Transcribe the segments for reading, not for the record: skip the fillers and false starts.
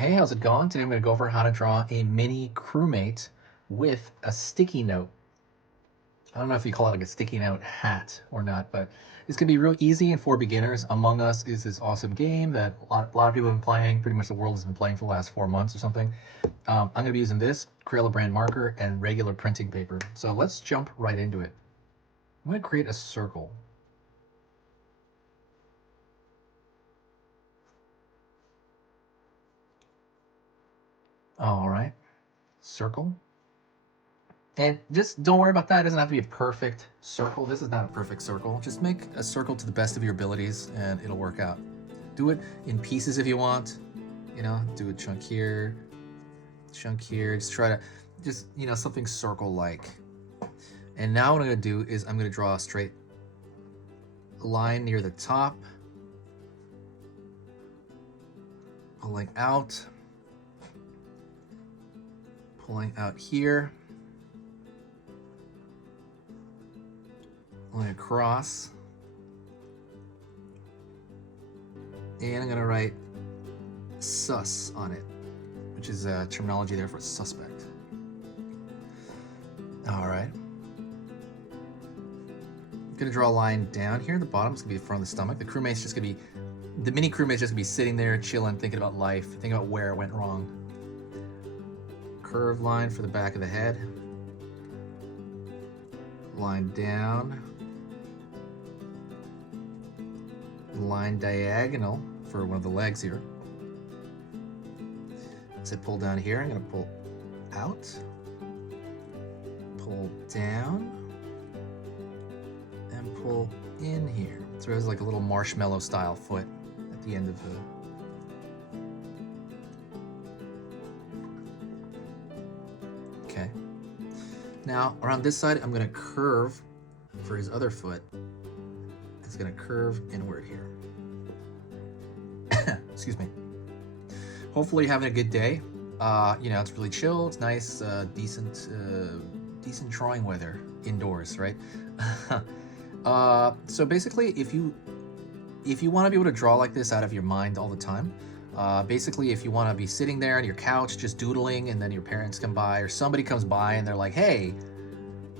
Hey, how's it going? Today I'm going to go over how to draw a mini crewmate with a sticky note. I don't know if you call it like a sticky note hat or not, but it's going to be real easy and for beginners. Among Us is this awesome game that a lot of people have been playing. Pretty much the world has been playing for the last 4 months or something. I'm going to be using this Crayola brand marker and regular printing paper. So let's jump right into it. I'm going to create a circle. All right, circle. And just don't worry about that. It doesn't have to be a perfect circle. This is not a perfect circle. Just make a circle to the best of your abilities and it'll work out. Do it in pieces if you want. Do a chunk here, chunk here. Just try to, something circle-like. And now what I'm gonna do is I'm gonna draw a straight line near the top, pulling out here, pulling across, and I'm gonna write sus on it, which is a terminology there for suspect. All right. I'm gonna draw a line down here. The bottom's gonna be the front of the stomach. The mini crewmate's just gonna be sitting there, chilling, thinking about life, thinking about where it went wrong. Curved line for the back of the head. Line down. Line diagonal for one of the legs here. As I pull down here, I'm gonna pull out, pull down, and pull in here. So there's like a little marshmallow style foot at the end of the Okay. Now around this side, I'm gonna curve for his other foot. It's gonna curve inward here. Excuse me. Hopefully you're having a good day. It's really chill. It's nice, decent drawing weather indoors, right? So basically, if you want to be able to draw like this out of your mind all the time, basically, if you want to be sitting there on your couch just doodling, and then your parents come by or somebody comes by and they're like, "Hey,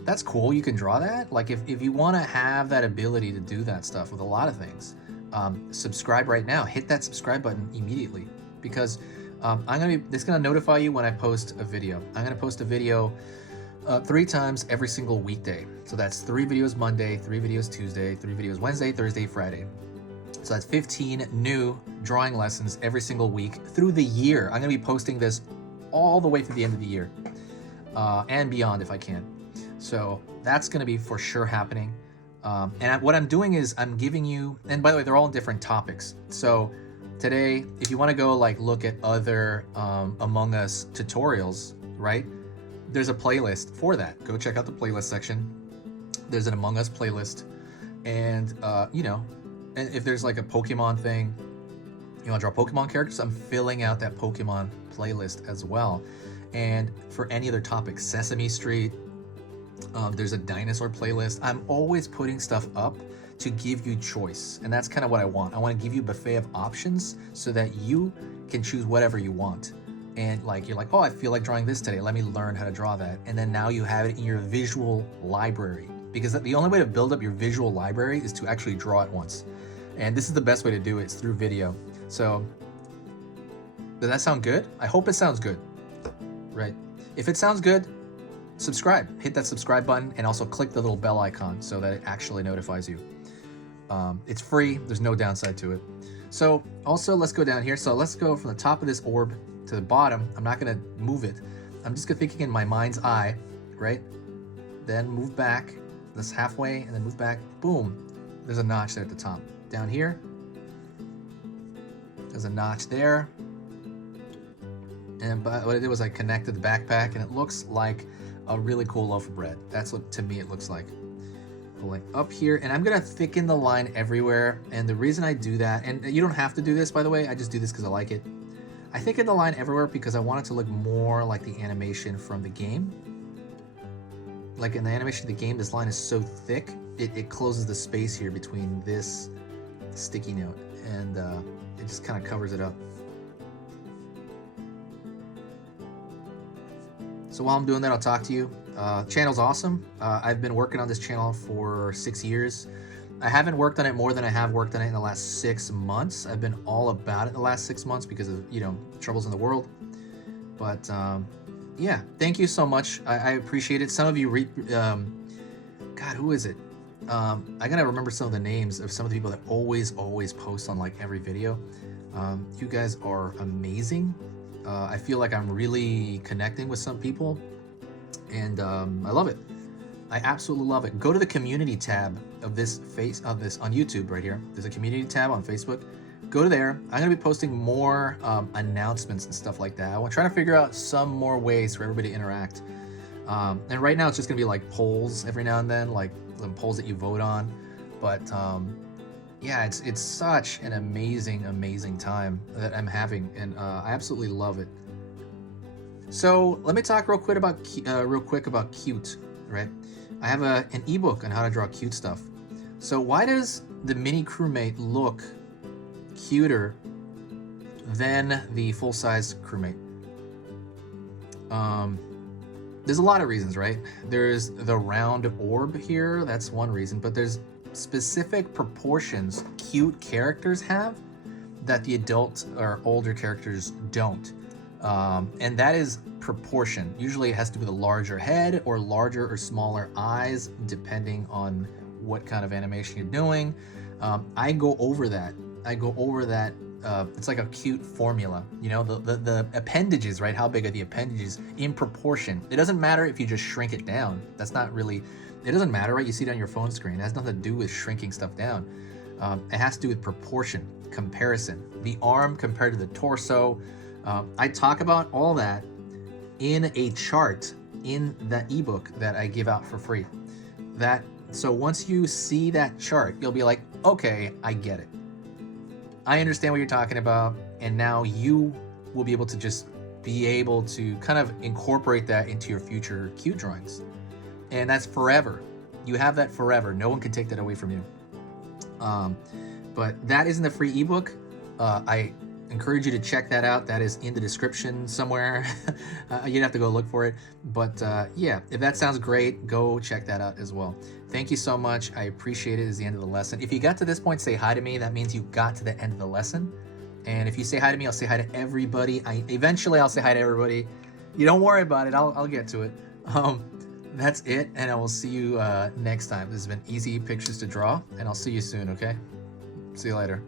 that's cool. You can draw that." Like if you want to have that ability to do that stuff with a lot of things, subscribe right now. Hit that subscribe button immediately, because it's gonna notify you when I post a video. I'm gonna post a video 3 times every single weekday. So that's 3 videos Monday, 3 videos Tuesday, 3 videos Wednesday, Thursday, Friday. So that's 15 new drawing lessons every single week through the year. I'm gonna be posting this all the way through the end of the year, and beyond if I can. So that's gonna be for sure happening. What I'm doing is I'm giving you, and by the way, they're all different topics. So today, if you want to go look at other Among Us tutorials, right? There's a playlist for that. Go check out the playlist section. There's an Among Us playlist, and and if there's like a Pokemon thing, you want to draw Pokemon characters, I'm filling out that Pokemon playlist as well. And for any other topics, Sesame Street, there's a dinosaur playlist. I'm always putting stuff up to give you choice, and that's kind of what I want. I want to give you a buffet of options so that you can choose whatever you want. And you're like, "Oh, I feel like drawing this today. Let me learn how to draw that." And then now you have it in your visual library, because the only way to build up your visual library is to actually draw it once. And this is the best way to do it. It's through video. So does that sound good? I hope it sounds good, right? If it sounds good, subscribe. Hit that subscribe button and also click the little bell icon so that it actually notifies you. It's free. There's no downside to it. So also, let's go down here. So let's go from the top of this orb to the bottom. I'm not going to move it. I'm just thinking in my mind's eye, right? Then move back. This halfway, and then move back. Boom. There's a notch there at the top. Down here, there's a notch there. And what I did was I connected the backpack, and it looks like a really cool loaf of bread. That's what, to me, it looks like. Pulling up here, and I'm gonna thicken the line everywhere. And the reason I do that, and you don't have to do this, by the way, I just do this because I like it. I thicken the line everywhere because I want it to look more like the animation from the game. Like in the animation of the game, this line is so thick, it closes the space here between this sticky note, and it just kind of covers it up. So while I'm doing that, I'll talk to you. Channel's awesome. I've been working on this channel for 6 years. I haven't worked on it more than I have worked on it in the last 6 months. I've been all about it the last 6 months because of, you know, troubles in the world. But yeah, thank you so much. I appreciate it. Some of you, God, who is it? I gotta remember some of the names of some of the people that always post on like every video. You guys are amazing. I feel like I'm really connecting with some people, and I love it. I absolutely love it. Go to the community tab of this on YouTube right here. There's a community tab on Facebook. Go to there. I'm gonna be posting more announcements and stuff like that. I want to try to figure out some more ways for everybody to interact. And right now it's just gonna be like polls every now and then, like polls that you vote on. But yeah, it's such an amazing time that I'm having, and I absolutely love it. So let me talk real quick about cute, right? I have an ebook on how to draw cute stuff. So why does the mini Crewmate look cuter than the full-size Crewmate? There's a lot of reasons, right? There's the round orb here, that's one reason, but there's specific proportions cute characters have that the adult or older characters don't. And that is proportion. Usually it has to do with a larger head or larger or smaller eyes, depending on what kind of animation you're doing. I go over that. It's like a cute formula, you know, the appendages, right? How big are the appendages in proportion? It doesn't matter if you just shrink it down. That's not really, it doesn't matter, right? You see it on your phone screen. It has nothing to do with shrinking stuff down. It has to do with proportion, comparison, the arm compared to the torso. I talk about all that in a chart in that ebook that I give out for free. So once you see that chart, you'll be like, okay, I get it. I understand what you're talking about, and now you will be able to just be able to kind of incorporate that into your future cute drawings. And that's forever. You have that forever. No one can take that away from you. But that is in the free ebook. I encourage you to check that out. That is in the description somewhere. You'd have to go look for it. But yeah, if that sounds great, go check that out as well. Thank you so much. I appreciate it. It's the end of the lesson. If you got to this point, say hi to me. That means you got to the end of the lesson. And if you say hi to me, I'll say hi to everybody. Eventually, I'll say hi to everybody. You don't worry about it. I'll get to it. That's it. And I will see you next time. This has been Easy Pictures to Draw. And I'll see you soon, okay? See you later.